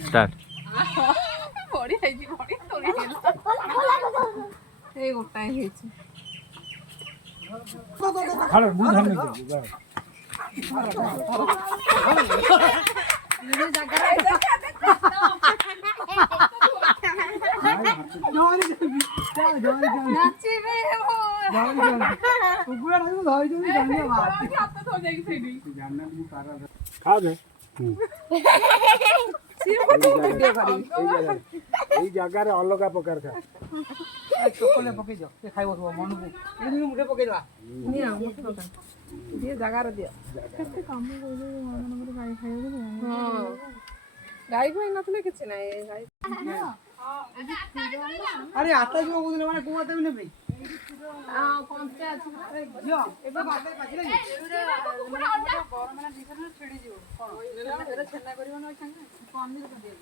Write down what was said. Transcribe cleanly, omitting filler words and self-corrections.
start बड़ी है जी बड़ी तोड़ी ए गोटा है छी हालो बुझा नहीं दे ये जगह नाची में वो कुकुरा नहीं भाई जो धन्यवाद हाथ तो हो जाएगी सीधी जानना भी पारा खा दे এই জায়গায় অলগা প্রকার খা চকলে পকাই যাও এ খাইব তো মনকু এই দিন মুঠে পকাই দাও নি না মুঠে পকা দিয়ে জায়গারে দিও কেতে কাম কইলে মাননগরে গাই খাইও দিও हां গাই ভাই নথলে কিছু নাই গাই আরে আতা जो বুঝলে মানে কুমাতে भी নেবে পঞ্চে আছে জিও এবে বাদে পাছি লাগি গরম না দিছনা ছিড়িଯିବ কোন এরা ছেনা করিব না ওই সাঙ্গে পনির